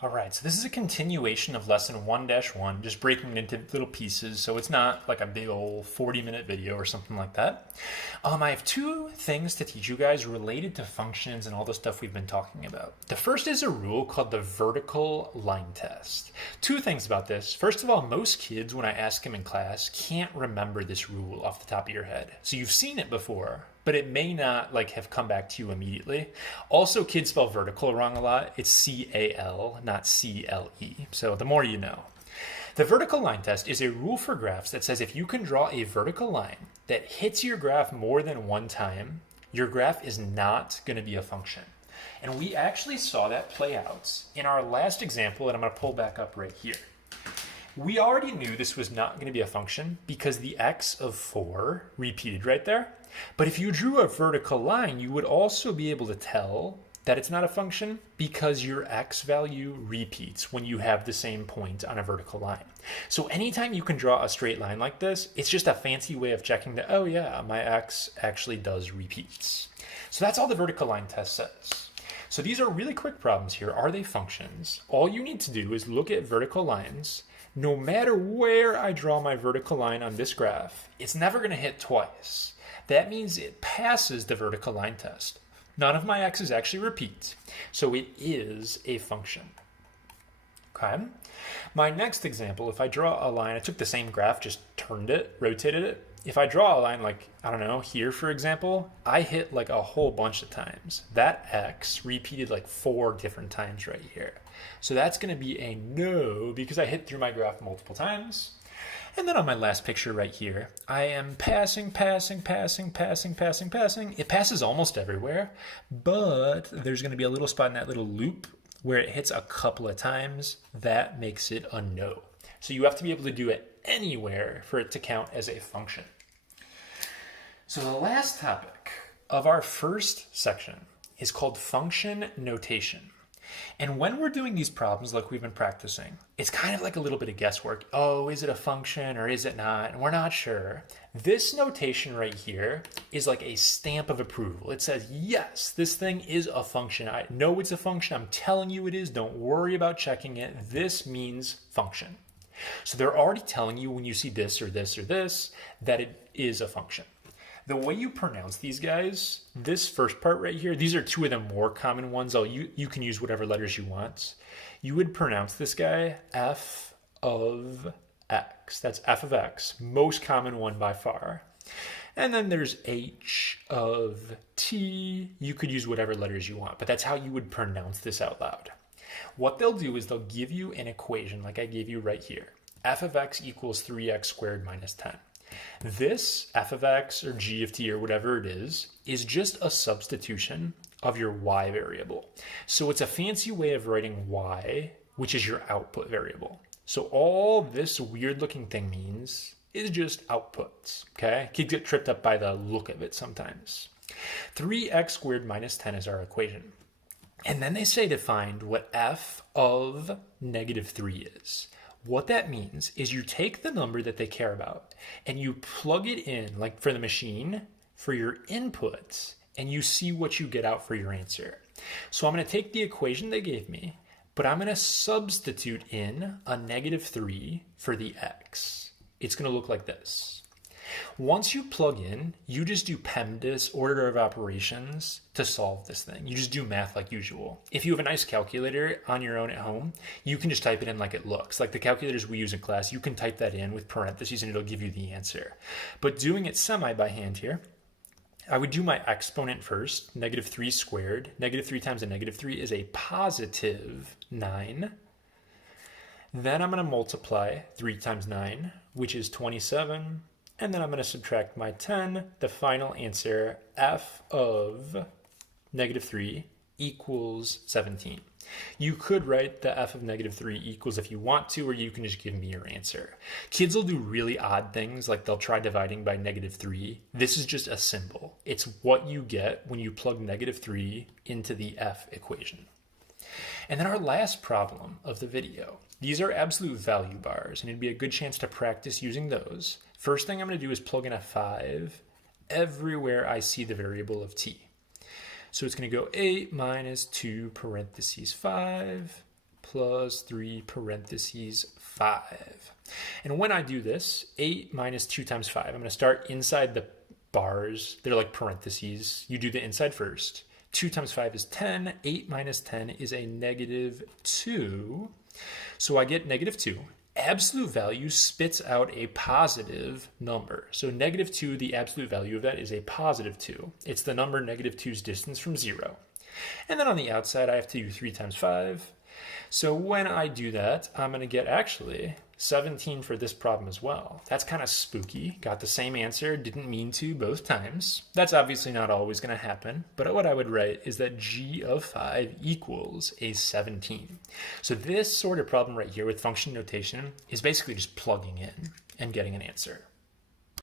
All right, so this is a continuation of lesson 1-1, just breaking it into little pieces, so it's not like a big old 40-minute video or something like that. I have two things to teach you guys related to functions and all the stuff we've been talking about. The first is a rule called the vertical line test. Two things about this. First of all, most kids, when I ask them in class, can't remember this rule off the top of your head. So you've seen it before, but it may not have come back to you immediately. Also, kids spell vertical wrong a lot. It's C-A-L, not C-L-E. So the more you know. The vertical line test is a rule for graphs that says if you can draw a vertical line that hits your graph more than one time, your graph is not going to be a function. And we actually saw that play out in our last example, and I'm going to pull back up right here. We already knew this was not going to be a function because the x of 4 repeated right there. But if you drew a vertical line, you would also be able to tell that it's not a function because your x value repeats when you have the same point on a vertical line. So anytime you can draw a straight line like this, it's just a fancy way of checking that, oh yeah, my x actually does repeats. So that's all the vertical line test says. So these are really quick problems here. Are they functions? All you need to do is look at vertical lines. No matter where I draw my vertical line on this graph, it's never going to hit twice. That means it passes the vertical line test. None of my x's actually repeat, so it is a function. Okay. My next example, if I draw a line, I took the same graph, just turned it, rotated it. If I draw a line I don't know, here for example, I hit a whole bunch of times. That x repeated 4 different times right here. So that's going to be a no because I hit through my graph multiple times. And then on my last picture right here, I am passing. It passes almost everywhere, but there's going to be a little spot in that little loop where it hits a couple of times. That makes it a no. So you have to be able to do it anywhere for it to count as a function. So the last topic of our first section is called function notation. And when we're doing these problems like we've been practicing, it's kind of like a little bit of guesswork. Oh, is it a function or is it not? And we're not sure. This notation right here is like a stamp of approval. It says, yes, this thing is a function. I know it's a function. I'm telling you it is. Don't worry about checking it. This means function. So they're already telling you when you see this or this or this that it is a function. The way you pronounce these guys, this first part right here, these are two of the more common ones. You can use whatever letters you want. You would pronounce this guy f of x. That's f of x, most common one by far. And then there's h of t. You could use whatever letters you want, but that's how you would pronounce this out loud. What they'll do is they'll give you an equation like I gave you right here. F of x equals 3x squared minus 10. This f of x or g of t or whatever it is just a substitution of your y variable. So it's a fancy way of writing y, which is your output variable. So all this weird looking thing means is just outputs, okay? Kids get tripped up by the look of it sometimes. 3x squared minus 10 is our equation. And then they say to find what f of negative 3 is. What that means is you take the number that they care about and you plug it in, like for the machine, for your inputs, and you see what you get out for your answer. So I'm going to take the equation they gave me, but I'm going to substitute in a negative 3 for the x. It's going to look like this. Once you plug in, you just do PEMDAS, order of operations, to solve this thing. You just do math like usual. If you have a nice calculator on your own at home, you can just type it in like it looks. Like the calculators we use in class, you can type that in with parentheses and it'll give you the answer. But doing it semi by hand here, I would do my exponent first, negative 3 squared. Negative 3 times a negative 3 is a positive 9. Then I'm going to multiply 3 times 9, which is 27. And then I'm going to subtract my 10. The final answer, f of negative 3 equals 17. You could write the f of negative 3 equals if you want to, or you can just give me your answer. Kids will do really odd things, like they'll try dividing by negative 3. This is just a symbol. It's what you get when you plug negative 3 into the f equation. And then our last problem of the video. These are absolute value bars, and it'd be a good chance to practice using those. First thing I'm going to do is plug in a 5 everywhere I see the variable of t. So it's going to go 8 minus 2 parentheses 5 plus 3 parentheses 5. And when I do this, 8 minus 2 times 5, I'm going to start inside the bars. They're like parentheses. You do the inside first. 2 times 5 is 10. 8 minus 10 is a negative 2. So I get negative 2. Absolute value spits out a positive number. So negative 2, the absolute value of that is a positive 2. It's the number negative 2's distance from 0. And then on the outside, I have to do 3 times 5. So when I do that, I'm going to get actually 17 for this problem as well. That's kind of spooky. Got the same answer, didn't mean to both times. That's obviously not always going to happen, but what I would write is that g of 5 equals a 17. So this sort of problem right here with function notation is basically just plugging in and getting an answer.